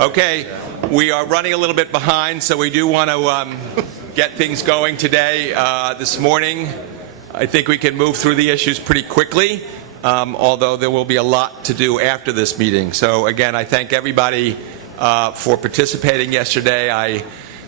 Okay, we are running a little bit behind, so we do want to get things going today. This morning, I think we can move through the issues pretty quickly, although there will be a lot to do after this meeting. So again, I thank everybody for participating yesterday.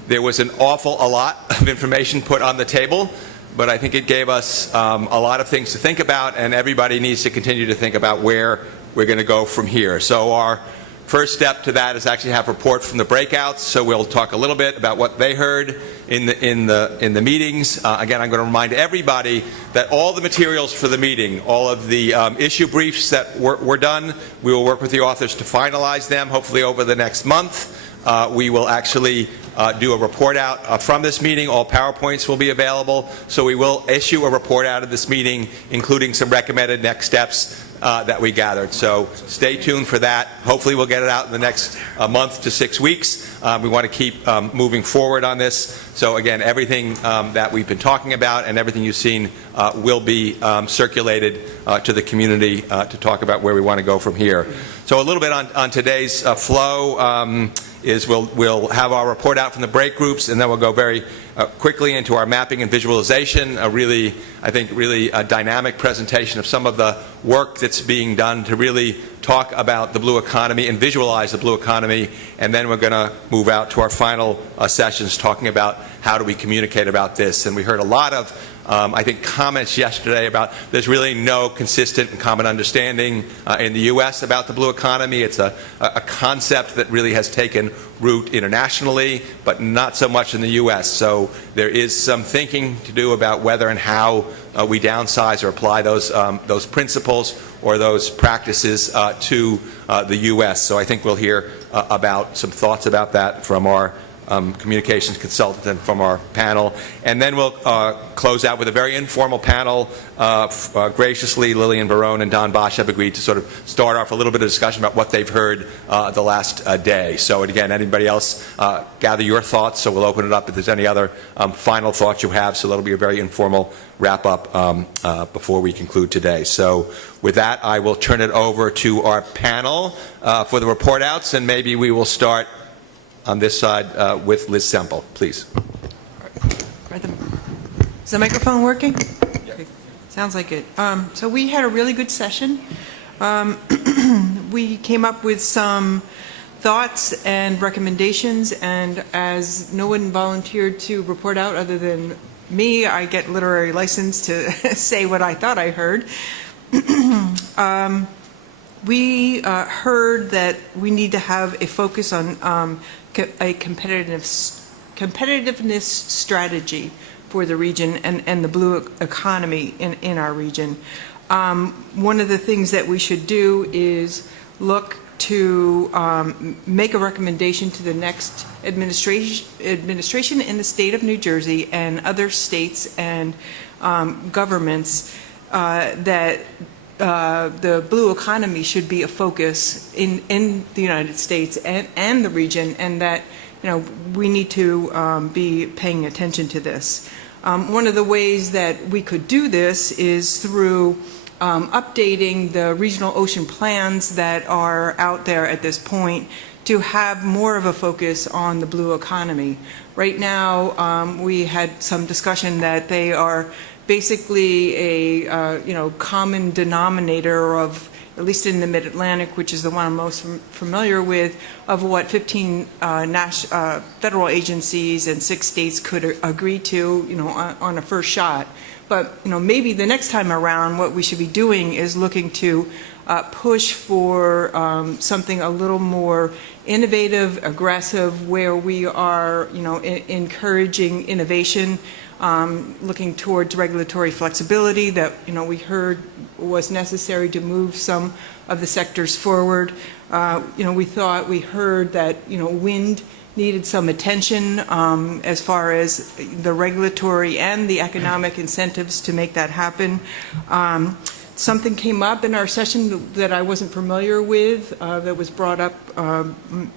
There was a lot of information put on the table, but I think it gave us a lot of things to think about, and everybody needs to continue to think about where we're going to go from here. So our first step to that is actually have a report from the breakouts. So we'll talk a little bit about what they heard in the meetings. Again, I'm going to remind everybody that all the materials for the meeting, all of the issue briefs that were done, we will work with the authors to finalize them. Hopefully over the next month, we will actually do a report out from this meeting. All PowerPoints will be available. So we will issue a report out of this meeting, including some recommended next steps that we gathered. So stay tuned for that. Hopefully we'll get it out in the next month to 6 weeks. We want to keep moving forward on this. So again, everything that we've been talking about and everything you've seen will be circulated to the community to talk about where we want to go from here. So a little bit on today's flow is we'll have our report out from the break groups, and then we'll go very quickly into our mapping and visualization, I think really a dynamic presentation of some of the work that's being done to really talk about the blue economy and visualize the blue economy, and then we're going to move out to our final sessions talking about how do we communicate about this. And we heard a lot of I think comments yesterday about there's really no consistent and common understanding in the U.S. about the blue economy. It's a concept that really has taken root internationally, but not so much in the U.S. So there is some thinking to do about whether and how we downsize or apply those principles or those practices to the U.S. So I think we'll hear about some thoughts about that from our communications consultant and from our panel. And then we'll close out with a very informal panel. Graciously, Lillian Barone and Don Boesch have agreed to sort of start off a little bit of discussion about what they've heard the last day. So again, anybody else gather your thoughts, so we'll open it up if there's any other final thoughts you have. So that'll be a very informal wrap-up before we conclude today. So with that, I will turn it over to our panel for the report outs, and maybe we will start on this side with Liz Semple, please. Is the microphone working? Yep. Okay. Sounds like it. So we had a really good session. We came up with some thoughts and recommendations, and as no one volunteered to report out other than me, I get literary license to say what I thought I heard. We heard that we need to have a focus on a competitiveness strategy for the region and the blue economy in our region. One of the things that we should do is look to make a recommendation to the next administration in the state of New Jersey and other states and governments that the blue economy should be a focus in the United States and the region, and that we need to be paying attention to this. One of the ways that we could do this is through updating the regional ocean plans that are out there at this point to have more of a focus on the blue economy. Right now, we had some discussion that they are basically a common denominator of, at least in the Mid-Atlantic, which is the one I'm most familiar with, of what 15 federal agencies and 6 states could agree to, on a first shot. But maybe the next time around, what we should be doing is looking to push for something a little more innovative, aggressive, where we are, encouraging innovation. Looking towards regulatory flexibility that we heard was necessary to move some of the sectors forward. We heard that wind needed some attention as far as the regulatory and the economic incentives to make that happen. Something came up in our session that I wasn't familiar with, that was brought up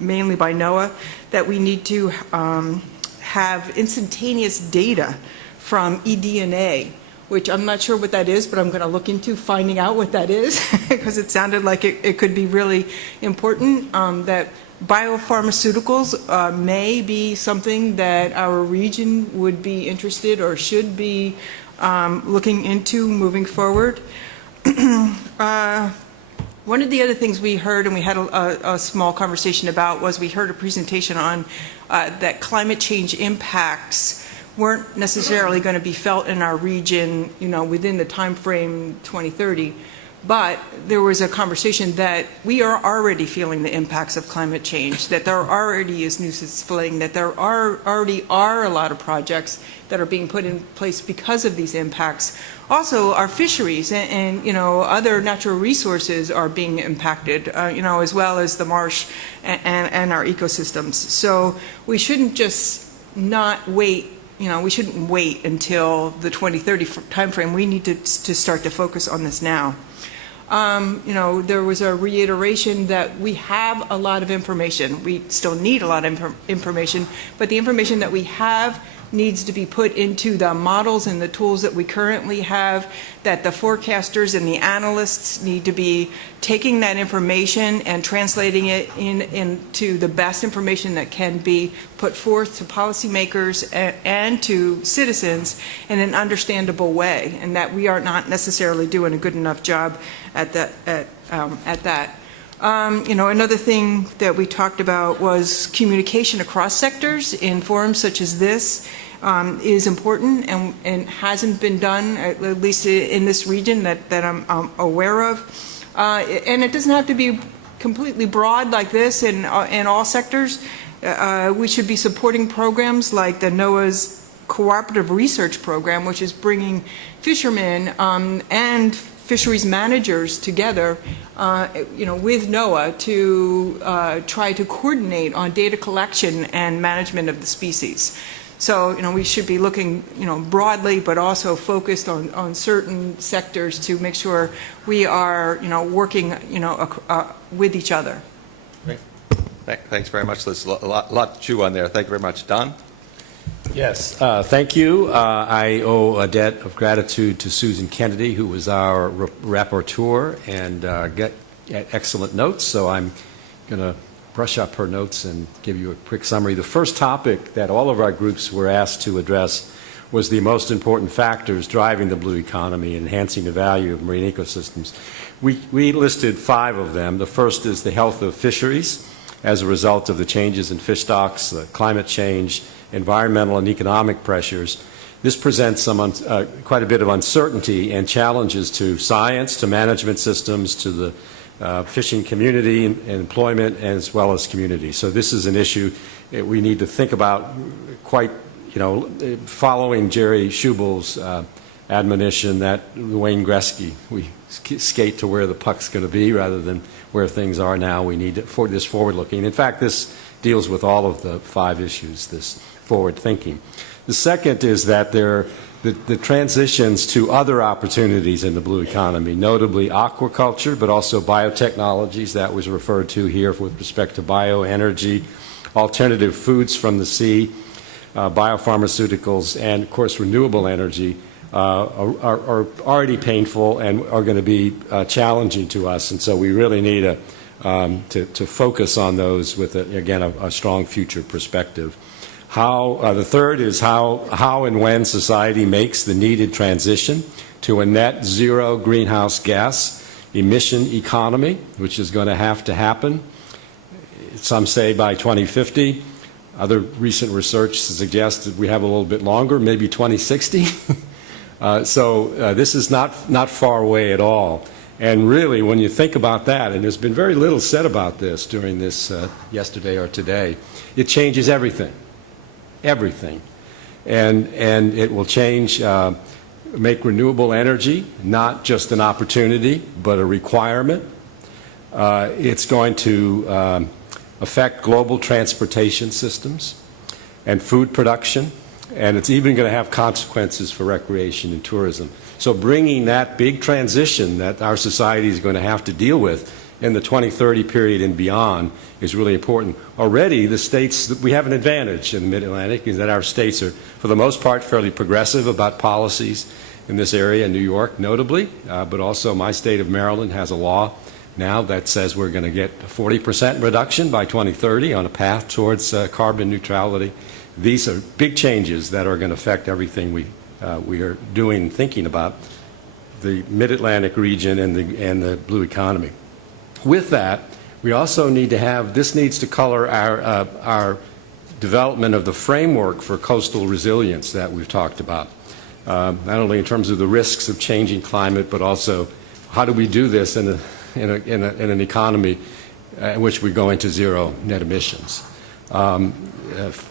mainly by Noah, that we need to have instantaneous data from eDNA, which I'm not sure what that is, but I'm going to look into finding out what that is because it sounded like it could be really important, that Biopharmaceuticals may be something that our region would be interested or should be looking into moving forward. One of the other things we heard, and we had a small conversation about, was we heard a presentation on that climate change impacts weren't necessarily going to be felt in our region, within the time frame 2030. But there was a conversation that we are already feeling the impacts of climate change, that there already is nuisance flooding, that there already are a lot of projects that are being put in place because of these impacts. Also, our fisheries and other natural resources are being impacted, as well as the marsh and our ecosystems. So we shouldn't just not wait. We shouldn't wait until the 2030 timeframe. We need to start to focus on this now. There was a reiteration that we have a lot of information. We still need a lot of information, but the information that we have needs to be put into the models and the tools that we currently have, that the forecasters and the analysts need to be taking that information and translating it into the best information that can be put forth to policymakers and to citizens in an understandable way, and that we are not necessarily doing a good enough job at that. Another thing that we talked about was communication across sectors in forums such as this is important and hasn't been done, at least in this region that I'm aware of. And it doesn't have to be completely broad like this in all sectors. We should be supporting programs like the NOAA's Cooperative Research Program, which is bringing fishermen and fisheries managers together, with NOAA to try to coordinate on data collection and management of the species. So, we should be looking, broadly, but also focused on certain sectors to make sure we are, working, with each other. Great. Thanks very much, Liz. A lot to chew on there. Thank you very much. Don? Yes, thank you. I owe a debt of gratitude to Susan Kennedy, who was our rapporteur, and get excellent notes. So I'm going to brush up her notes and give you a quick summary. The first topic that all of our groups were asked to address was the most important factors driving the blue economy and enhancing the value of marine ecosystems. We listed 5 of them. The first is the health of fisheries as a result of the changes in fish stocks, climate change, environmental and economic pressures. This presents quite a bit of uncertainty and challenges to science, to management systems, to the fishing community and employment, as well as community. So this is an issue we need to think about quite, following Jerry Schubel's admonition that Wayne Gretzky, we skate to where the puck's going to be rather than where things are now. We need for this forward-looking. In fact, this deals with all of the 5 issues, this forward thinking. The second is that the transitions to other opportunities in the blue economy, notably aquaculture, but also biotechnologies, that was referred to here with respect to bioenergy, alternative foods from the sea, biopharmaceuticals, and of course renewable energy are already painful and are going to be challenging to us, and so we really need to focus on those with, again, a strong future perspective. The third is how and when society makes the needed transition to a net zero greenhouse gas emission economy, which is going to happen. Some say by 2050. Other recent research suggests that we have a little bit longer, maybe 2060. So this is not far away at all. And really, when you think about that, and there's been very little said about this during this yesterday or today, it changes everything. Everything. And it will change, make renewable energy not just an opportunity, but a requirement. It's going to affect global transportation systems and food production, and it's even going to have consequences for recreation and tourism. So bringing that big transition that our society is going to have to deal with in the 2030 period and beyond is really important. Already, the states, we have an advantage in the Mid-Atlantic, is that our states are, for the most part, fairly progressive about policies in this area, New York notably, but also my state of Maryland has a law now that says we're going to get a 40% reduction by 2030 on a path towards carbon neutrality. These are big changes that are going to affect everything we are doing and thinking about the Mid-Atlantic region and the blue economy. With that, we also need to have, this needs to color our development of the framework for coastal resilience that we've talked about, not only in terms of the risks of changing climate, but also how do we do this in an economy in which we're going to zero net emissions. And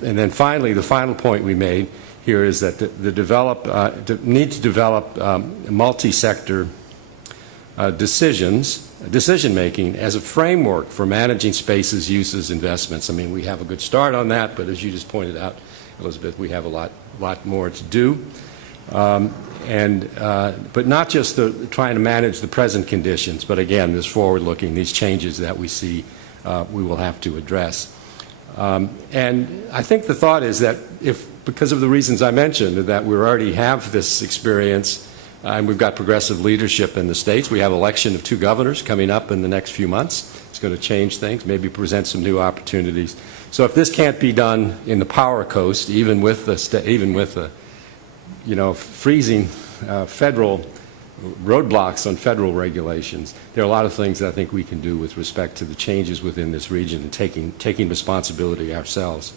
then finally, the final point we made here is that the need to develop multi-sector decision-making as a framework for managing spaces, uses, investments. I mean, we have a good start on that, but as you just pointed out, Elizabeth, we have a lot more to do. But not just trying to manage the present conditions, but again, this forward-looking, these changes that we see we will have to address. And I think the thought is that because of the reasons I mentioned, that we already have this experience and we've got progressive leadership in the states. We have election of 2 governors coming up in the next few months. It's going to change things, maybe present some new opportunities. So if this can't be done in the Power Coast, even with the freezing federal roadblocks on federal regulations, there are a lot of things that I think we can do with respect to the changes within this region and taking responsibility ourselves.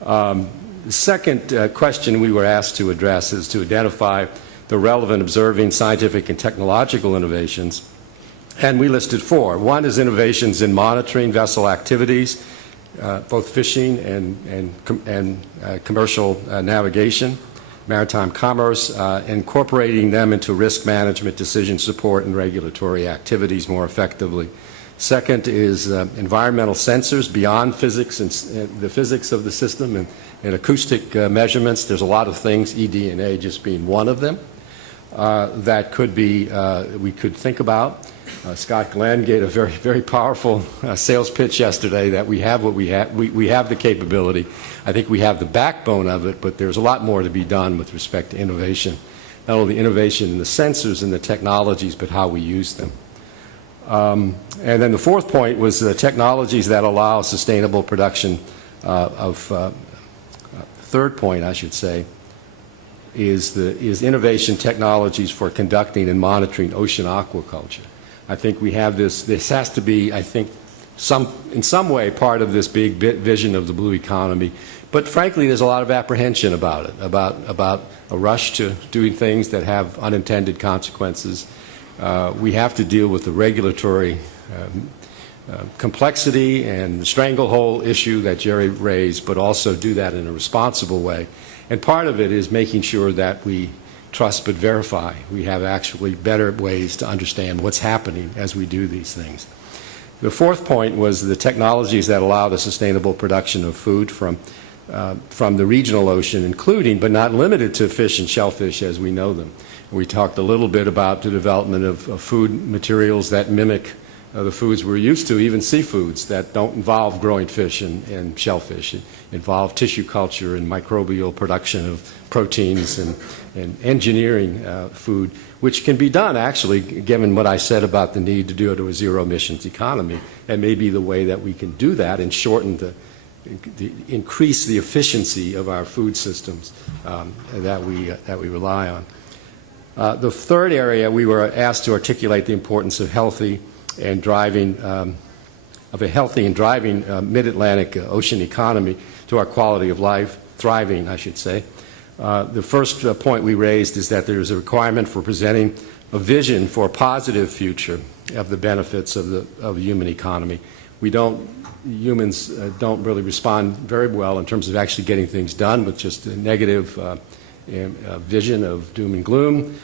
The second question we were asked to address is to identify the relevant observing scientific and technological innovations, and we listed 4. One is innovations in monitoring vessel activities, both fishing and commercial navigation, maritime commerce, incorporating them into risk management, decision support, and regulatory activities more effectively. Second is environmental sensors beyond physics and the physics of the system and acoustic measurements. There's a lot of things, eDNA just being one of them, that could be we could think about. Scott Glenn gave a very, very powerful sales pitch yesterday that we have what we have. We have the capability. I think we have the backbone of it, but there's a lot more to be done with respect to innovation. Not only innovation in the sensors and the technologies, but how we use them. And then the fourth point was the technologies that allow sustainable production third point, I should say, is innovation technologies for conducting and monitoring ocean aquaculture. I think we have this has to be, I think, in some way part of this big vision of the blue economy. But frankly, there's a lot of apprehension about it, about a rush to doing things that have unintended consequences. We have to deal with the regulatory complexity and the stranglehold issue that Jerry raised, but also do that in a responsible way. And part of it is making sure that we trust but verify. We have actually better ways to understand what's happening as we do these things. The fourth point was the technologies that allow the sustainable production of food from the regional ocean, including but not limited to fish and shellfish as we know them. We talked a little bit about the development of food materials that mimic the foods we're used to, even seafoods that don't involve growing fish and shellfish. It involve tissue culture and microbial production of proteins and engineering food, which can be done actually, given what I said about the need to do it to a zero emissions economy. And maybe the way that we can do that and shorten increase the efficiency of our food systems that we rely on. The third area, we were asked to articulate the importance of a healthy and driving mid-Atlantic ocean economy to our quality of life, thriving, I should say. The first point we raised is that there is a requirement for presenting a vision for a positive future of the benefits of the human economy. Humans don't really respond very well in terms of actually getting things done with just a negative vision of doom and gloom.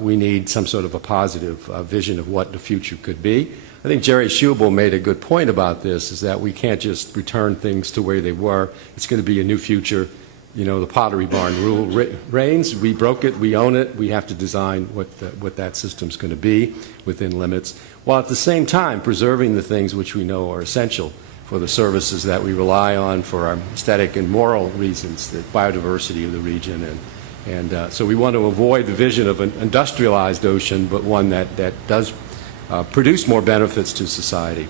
We need some sort of a positive vision of what the future could be. I think Jerry Schubel made a good point about this, is that we can't just return things to where they were. It's going to be a new future. You know, the Pottery Barn rule reigns. We broke it. We own it. We have to design what that system's going to be within limits, while at the same time preserving the things which we know are essential for the services that we rely on for our aesthetic and moral reasons, the biodiversity of the region. And so we want to avoid the vision of an industrialized ocean, but one that does produce more benefits to society.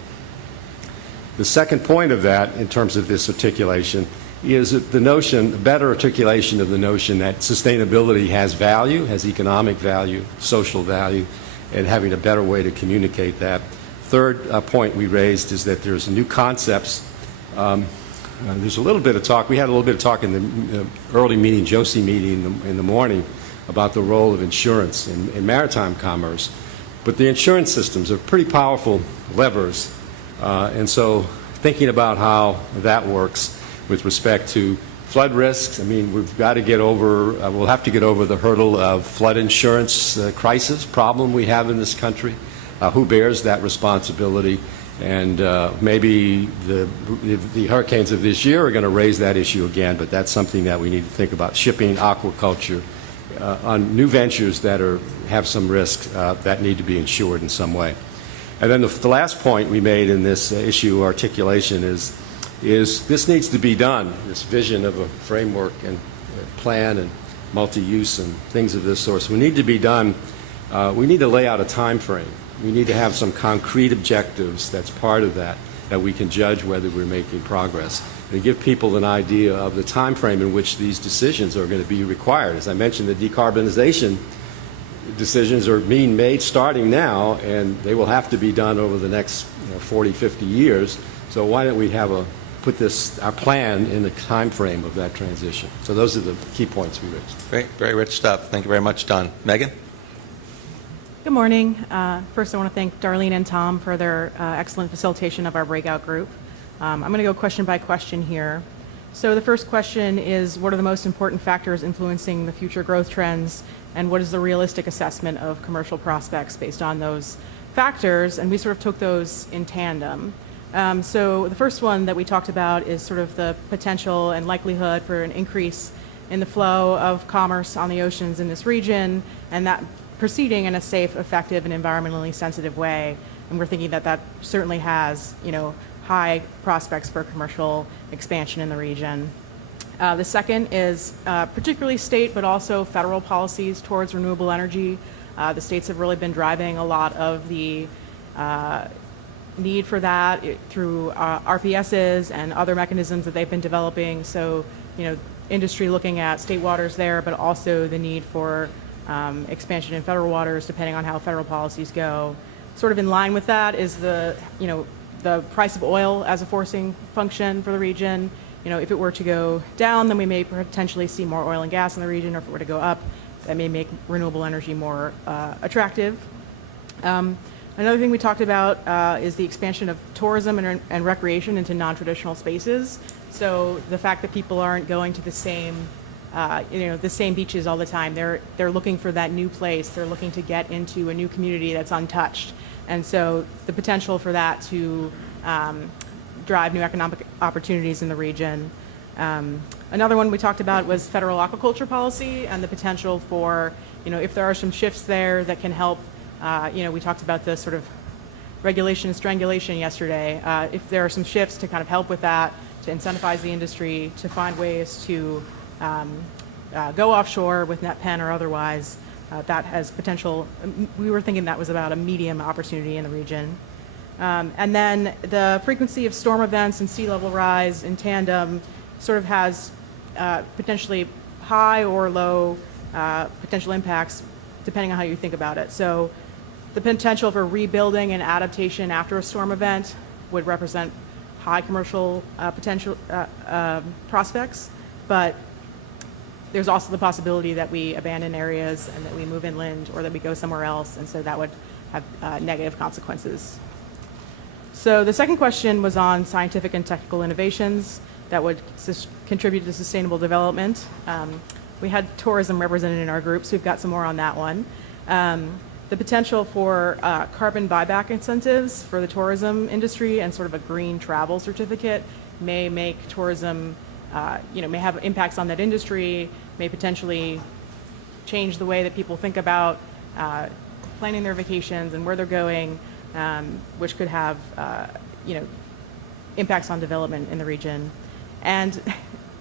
The second point of that, in terms of this articulation, is that the notion, a better articulation of the notion that sustainability has value, has economic value, social value, and having a better way to communicate that. Third point we raised is that there's new concepts. There's a little bit of talk. We had a little bit of talk in the early meeting, Josie meeting in the morning, about the role of insurance in maritime commerce. But the insurance systems are pretty powerful levers. And so thinking about how that works with respect to flood risks, I mean, we've got to get over, we'll have to get over the hurdle of flood insurance crisis problem we have in this country. Who bears that responsibility? And maybe the hurricanes of this year are going to raise that issue again, but that's something that we need to think about. Shipping, aquaculture, on new ventures that have some risk that need to be insured in some way. And then the last point we made in this issue articulation is this needs to be done, this vision of a framework and plan and multi-use and things of this sort. So we need to be done. We need to lay out a time frame. We need to have some concrete objectives that's part of that we can judge whether we're making progress, and give people an idea of the time frame in which these decisions are going to be required. As I mentioned, the decarbonization decisions are being made starting now, and they will have to be done over the next 40, 50 years. So why don't we have put our plan in the time frame of that transition? So those are the key points we raised. Great, very rich stuff. Thank you very much, Don. Meghan? Good morning. First, I want to thank Darlene and Tom for their excellent facilitation of our breakout group. I'm going to go question by question here. So the first question is, what are the most important factors influencing the future growth trends, and what is the realistic assessment of commercial prospects based on those factors? And we sort of took those in tandem. So the first one that we talked about is sort of the potential and likelihood for an increase in the flow of commerce on the oceans in this region, and that proceeding in a safe, effective, and environmentally sensitive way. And we're thinking that that certainly has, high prospects for commercial expansion in the region. The second is particularly state, but also federal policies towards renewable energy. The states have really been driving a lot of the need for that through RPSs and other mechanisms that they've been developing. So, industry looking at state waters there, but also the need for expansion in federal waters, depending on how federal policies go. Sort of in line with that is the price of oil as a forcing function for the region. If it were to go down, then we may potentially see more oil and gas in the region, or if it were to go up, that may make renewable energy more attractive. Another thing we talked about is the expansion of tourism and recreation into non-traditional spaces. So the fact that people aren't going to the same beaches all the time. They're looking for that new place. They're looking to get into a new community that's untouched. And so the potential for that to drive new economic opportunities in the region. Another one we talked about was federal aquaculture policy and the potential for, if there are some shifts there that can help, we talked about the sort of regulation and strangulation yesterday. If there are some shifts to kind of help with that, to incentivize the industry, to find ways to go offshore with net pen or otherwise, that has potential. We were thinking that was about a medium opportunity in the region. And then the frequency of storm events and sea level rise in tandem sort of has potentially high or low potential impacts depending on how you think about it. So the potential for rebuilding and adaptation after a storm event would represent high commercial potential prospects, but there's also the possibility that we abandon areas and that we move inland or that we go somewhere else, and so that would have negative consequences. So the second question was on scientific and technical innovations that would contribute to sustainable development. We had tourism represented in our group, so we've got some more on that one. The potential for carbon buyback incentives for the tourism industry and sort of a green travel certificate may make tourism may have impacts on that industry, may potentially change the way that people think about planning their vacations and where they're going, which could have, impacts on development in the region. And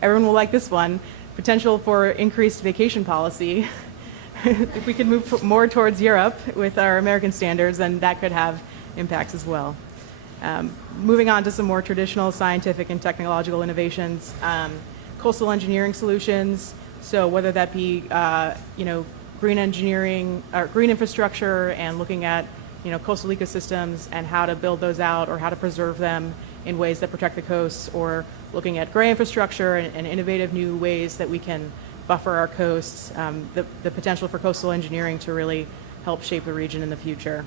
everyone will like this one, potential for increased vacation policy if we could move more towards Europe with our American standards, then that could have impacts as well. Moving on to some more traditional scientific and technological innovations, coastal engineering solutions. So whether that be, green engineering or green infrastructure and looking at, coastal ecosystems and how to build those out or how to preserve them in ways that protect the coasts, or looking at gray infrastructure and innovative new ways that we can buffer our coasts, the potential for coastal engineering to really help shape the region in the future.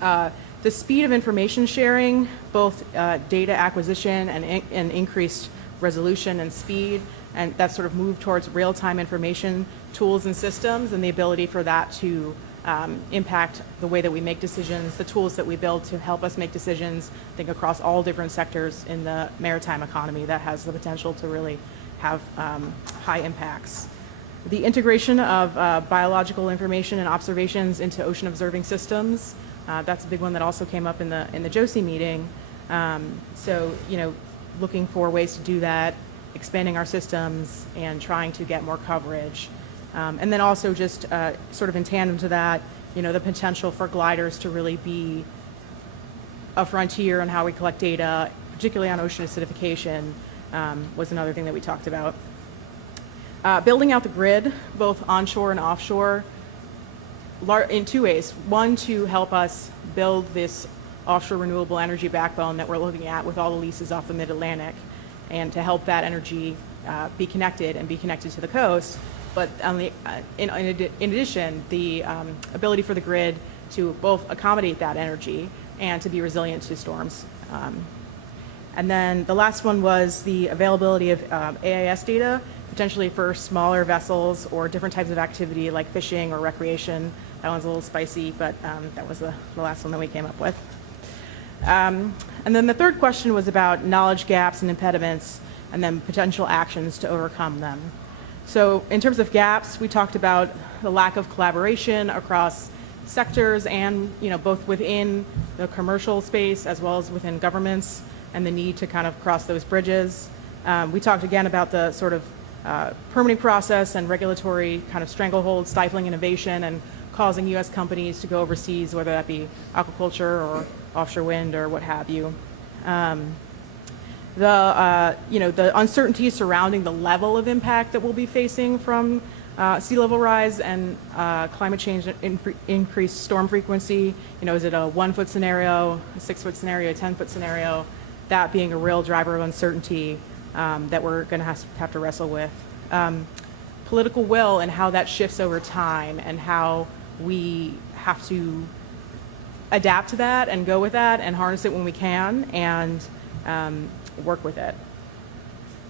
The speed of information sharing, both data acquisition and increased resolution and speed, and that sort of move towards real-time information tools and systems, and the ability for that to impact the way that we make decisions, the tools that we build to help us make decisions, I think across all different sectors in the maritime economy that has the potential to really have high impacts. The integration of biological information and observations into ocean observing systems, that's a big one that also came up in the JOSI meeting. So, looking for ways to do that, expanding our systems and trying to get more coverage. And then also just sort of in tandem to that, the potential for gliders to really be a frontier on how we collect data, particularly on ocean acidification, was another thing that we talked about. Building out the grid, both onshore and offshore, in two ways. One, to help us build this offshore renewable energy backbone that we're looking at with all the leases off the mid-Atlantic, and to help that energy be connected to the coast. But in addition, the ability for the grid to both accommodate that energy and to be resilient to storms. And then the last one was the availability of AIS data, potentially for smaller vessels or different types of activity like fishing or recreation. That one's a little spicy, but that was the last one that we came up with. And then the third question was about knowledge gaps and impediments, and then potential actions to overcome them. So in terms of gaps, we talked about the lack of collaboration across sectors and, both within the commercial space as well as within governments, and the need to kind of cross those bridges. We talked again about the sort of permitting process and regulatory kind of stranglehold, stifling innovation and causing U.S. companies to go overseas, whether that be aquaculture or offshore wind or what have you. The uncertainty surrounding the level of impact that we'll be facing from sea level rise and climate change, increased storm frequency. Is it a 1 foot scenario, a 6 foot scenario, a 10 foot scenario? That being a real driver of uncertainty that we're going to have to wrestle with. Political will and how that shifts over time, and how we have to adapt to that and go with that and harness it when we can, and work with it.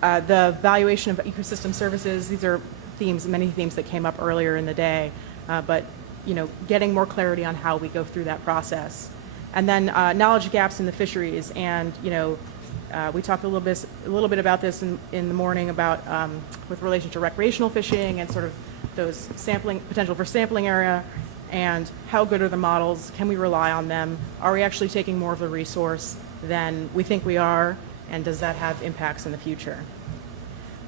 The valuation of ecosystem services, these are many themes that came up earlier in the day, but getting more clarity on how we go through that process. And then knowledge gaps in the fisheries, and we talked a little bit about this in the morning about with relation to recreational fishing and sort of those potential for sampling area, and how good are the models? Can we rely on them? Are we actually taking more of the resource than we think we are? And does that have impacts in the future?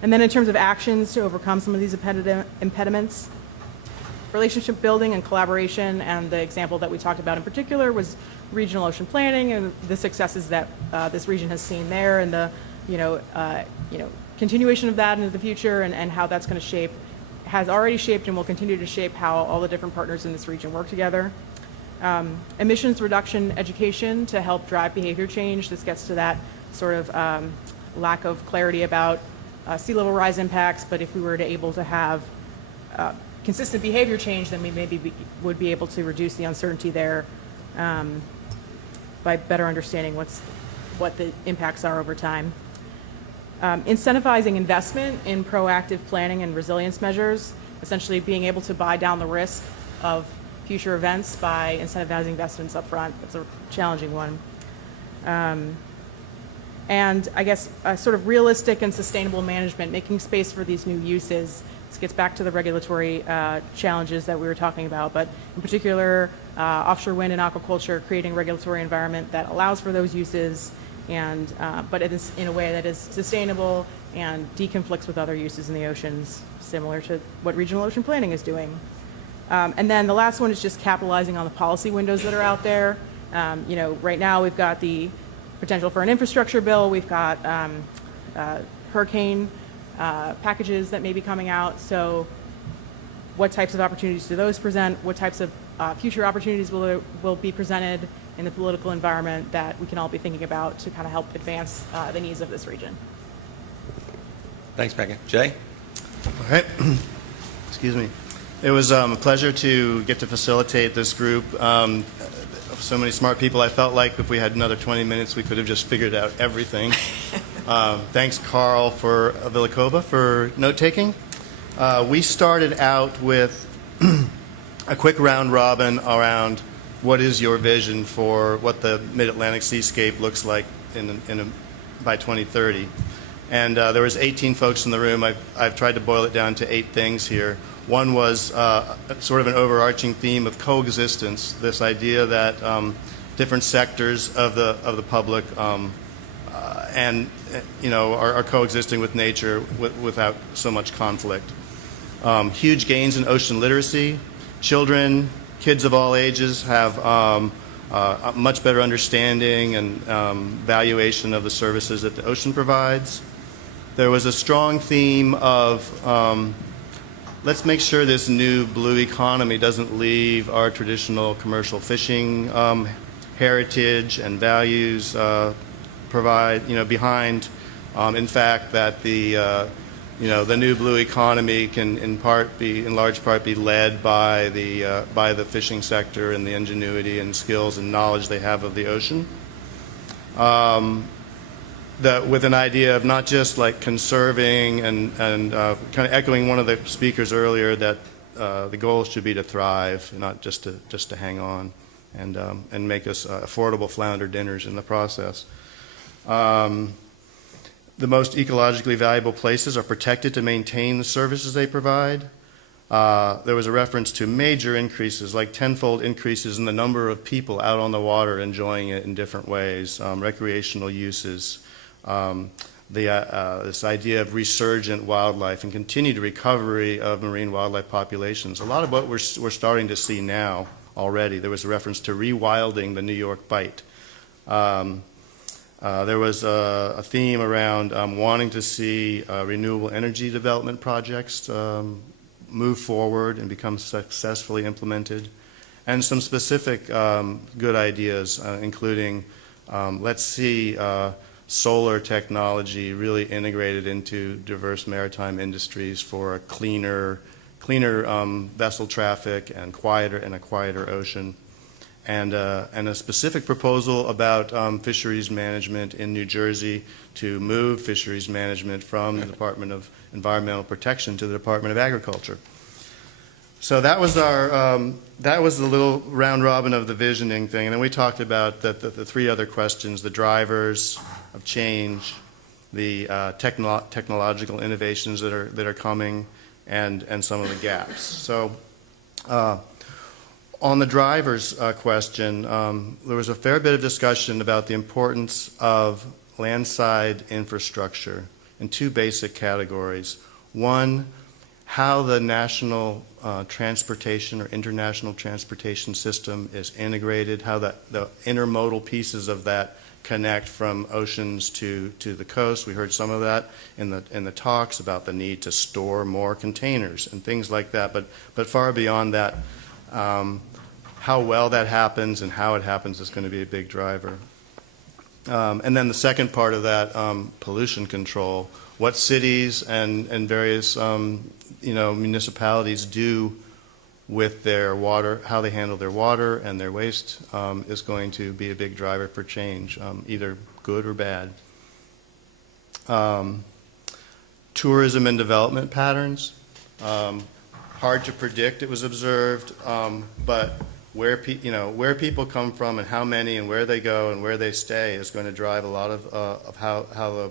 And then in terms of actions to overcome some of these impediments, relationship building and collaboration, and the example that we talked about in particular was regional ocean planning and the successes that this region has seen there, and the continuation of that into the future, and how that's going to has already shaped and will continue to shape how all the different partners in this region work together. Emissions reduction education to help drive behavior change. This gets to that sort of lack of clarity about sea level rise impacts, but if we were able to have consistent behavior change, then we maybe would be able to reduce the uncertainty there by better understanding what the impacts are over time. Incentivizing investment in proactive planning and resilience measures, essentially being able to buy down the risk of future events by incentivizing investments up front. That's a challenging one. And I guess sort of realistic and sustainable management, making space for these new uses. This gets back to the regulatory challenges that we were talking about, but in particular, offshore wind and aquaculture, creating a regulatory environment that allows for those uses, and but it is in a way that is sustainable and deconflicts with other uses in the oceans, similar to what regional ocean planning is doing. And then the last one is just capitalizing on the policy windows that are out there. Right now we've got the potential for an infrastructure bill. We've got hurricane packages that may be coming out. So what types of opportunities do those present? What types of future opportunities will be presented in the political environment that we can all be thinking about to kind of help advance the needs of this region? Thanks, Meghan. Jay? All right. Excuse me. It was a pleasure to get to facilitate this group. So many smart people. I felt like if we had another 20 minutes, we could have just figured out everything. Thanks, Carl Villicova, for note-taking. We started out with a quick round robin around what is your vision for what the Mid-Atlantic seascape looks like by 2030. And there was 18 folks in the room. I've tried to boil it down to 8 things here. One was sort of an overarching theme of coexistence, this idea that different sectors of the public are coexisting with nature without so much conflict. Huge gains in ocean literacy. Kids of all ages have a much better understanding and valuation of the services that the ocean provides. There was a strong theme of let's make sure this new blue economy doesn't leave our traditional commercial fishing heritage and values behind. In fact, that the new blue economy can in large part be led by the fishing sector and the ingenuity and skills and knowledge they have of the ocean. With an idea of not just like conserving and kind of echoing one of the speakers earlier that the goal should be to thrive, not just to hang on and make us affordable flounder dinners in the process. The most ecologically valuable places are protected to maintain the services they provide. There was a reference to major increases, like tenfold increases in the number of people out on the water enjoying it in different ways, recreational uses. This idea of resurgent wildlife and continued recovery of marine wildlife populations. A lot of what we're starting to see now already. There was a reference to rewilding the New York Bight. There was a theme around wanting to see renewable energy development projects move forward and become successfully implemented, and some specific good ideas, including let's see solar technology really integrated into diverse maritime industries for a cleaner vessel traffic and a quieter ocean. And a specific proposal about fisheries management in New Jersey to move fisheries management from the Department of Environmental Protection to the Department of Agriculture. So that was that was the little round robin of the visioning thing, and then we talked about the 3 other questions: the drivers of change, the technological innovations that are coming, and some of the gaps. So. On the driver's question, there was a fair bit of discussion about the importance of landside infrastructure in 2 basic categories. One, how the national transportation or international transportation system is integrated, how the intermodal pieces of that connect from oceans to the coast. We heard some of that in the talks about the need to store more containers and things like that. But far beyond that, how well that happens and how it happens is going to be a big driver. And then the second part of that, pollution control. What cities and various municipalities do with their water, how they handle their water and their waste is going to be a big driver for change, either good or bad. Tourism and development patterns. Hard to predict, it was observed, but where people come from and how many and where they go and where they stay is going to drive a lot of how the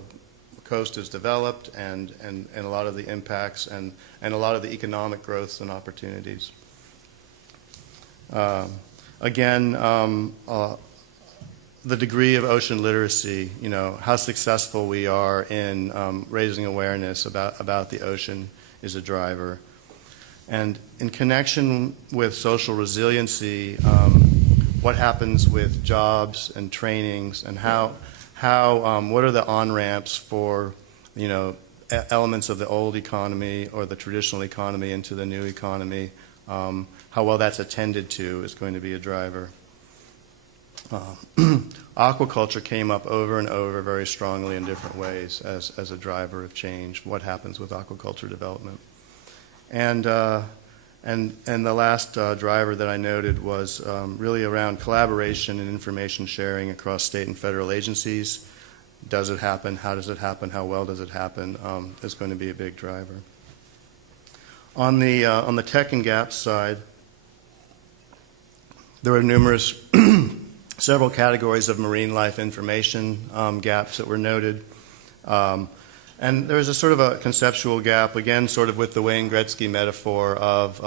coast is developed and a lot of the impacts and a lot of the economic growths and opportunities. Again, the degree of ocean literacy, how successful we are in raising awareness about the ocean is a driver. And in connection with social resiliency, what happens with jobs and trainings, and what are the on-ramps for, elements of the old economy or the traditional economy into the new economy, how well that's attended to is going to be a driver. Aquaculture came up over and over very strongly in different ways as a driver of change. What happens with aquaculture development? And the last driver that I noted was really around collaboration and information sharing across state and federal agencies. Does it happen? How does it happen? How well does it happen? Is going to be a big driver. On the tech and gaps side, there are numerous, several categories of marine life information gaps that were noted. And there's a sort of a conceptual gap, again, sort of with the Wayne Gretzky metaphor of,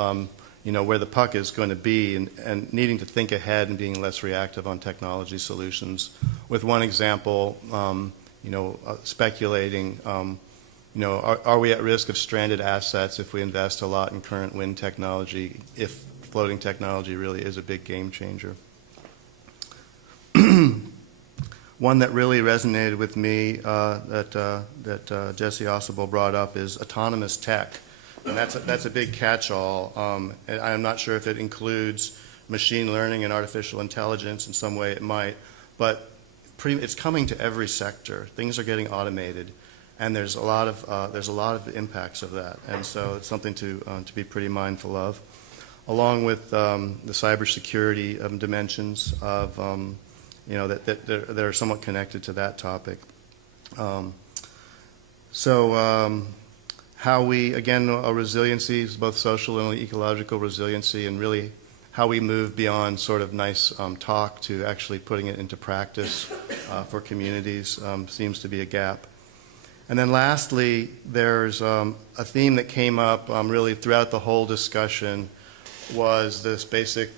where the puck is going to be and needing to think ahead and being less reactive on technology solutions. With one example, speculating, are we at risk of stranded assets if we invest a lot in current wind technology, if floating technology really is a big game changer? One that really resonated with me that Jesse Ossibel brought up is autonomous tech, and that's a big catch-all. And I'm not sure if it includes machine learning and artificial intelligence. In some way, it might, but it's coming to every sector. Things are getting automated, and there's a lot of impacts of that, and so it's something to be pretty mindful of, along with the cybersecurity dimensions of. That are somewhat connected to that topic. How we, again, a resiliency, both social and ecological resiliency, and really how we move beyond sort of nice talk to actually putting it into practice for communities seems to be a gap. And then lastly, there's a theme that came up really throughout the whole discussion was this basic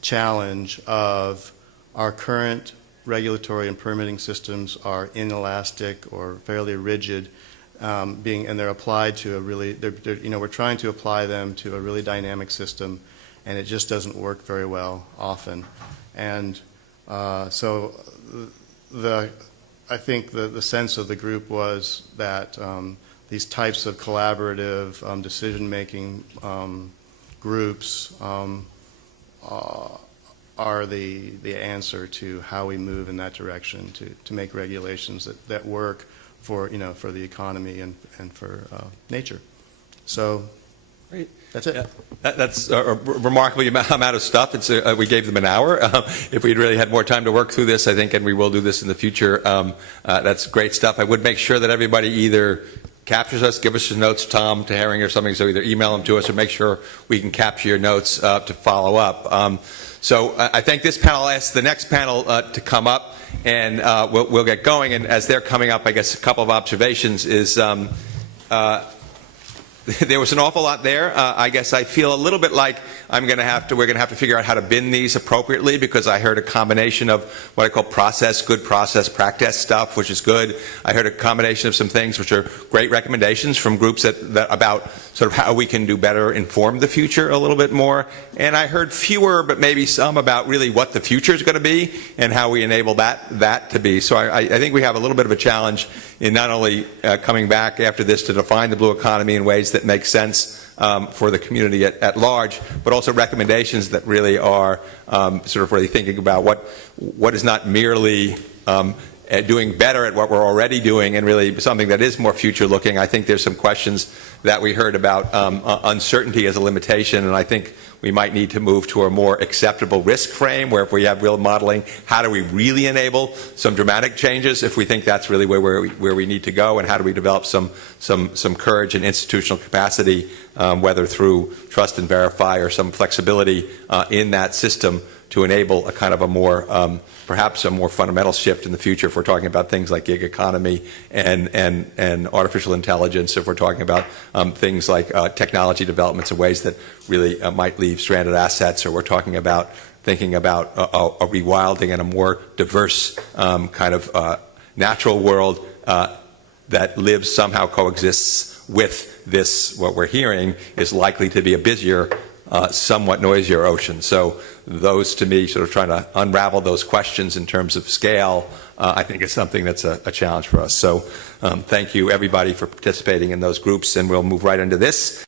challenge of our current regulatory and permitting systems are inelastic or fairly rigid, and they're applied to a really, we're trying to apply them to a really dynamic system, and it just doesn't work very well often. And so I think the sense of the group was that these types of collaborative decision-making groups are the answer to how we move in that direction to make regulations that work for the economy and for nature. So great. That's it. Yeah. That's a remarkable amount of stuff. We gave them an hour. If we'd really had more time to work through this, I think, and we will do this in the future, that's great stuff. I would make sure that everybody either captures us, give us your notes, Tom, to Herring or something, so either email them to us or make sure we can capture your notes to follow up. So I thank this panel. I'll ask the next panel to come up, and we'll get going. And as they're coming up, I guess a couple of observations is there was an awful lot there. I guess I feel a little bit like we're going to have to figure out how to bin these appropriately, because I heard a combination of what I call good process, practice stuff, which is good. I heard a combination of some things which are great recommendations from groups that about sort of how we can do better, inform the future a little bit more. And I heard fewer, but maybe some about really what the future is going to be and how we enable that to be. So I think we have a little bit of a challenge in not only coming back after this to define the blue economy in ways that make sense for the community at large, but also recommendations that really are sort of really thinking about what is not merely doing better at what we're already doing and really something that is more future looking. I think there's some questions that we heard about uncertainty as a limitation, and I think we might need to move to a more acceptable risk frame where if we have real modeling, how do we really enable some dramatic changes if we think that's really where we need to go, and how do we develop some courage and institutional capacity, whether through trust and verify or some flexibility in that system to enable a kind of a more, perhaps a more fundamental shift in the future if we're talking about things like gig economy and artificial intelligence, if we're talking about things like technology developments in ways that really might leave stranded assets, or we're talking about thinking about a rewilding and a more diverse kind of natural world that lives, somehow coexists with this, what we're hearing, is likely to be a busier, somewhat noisier ocean. So those, to me, sort of trying to unravel those questions in terms of scale, I think is something that's a challenge for us. So thank you, everybody, for participating in those groups, and we'll move right into this.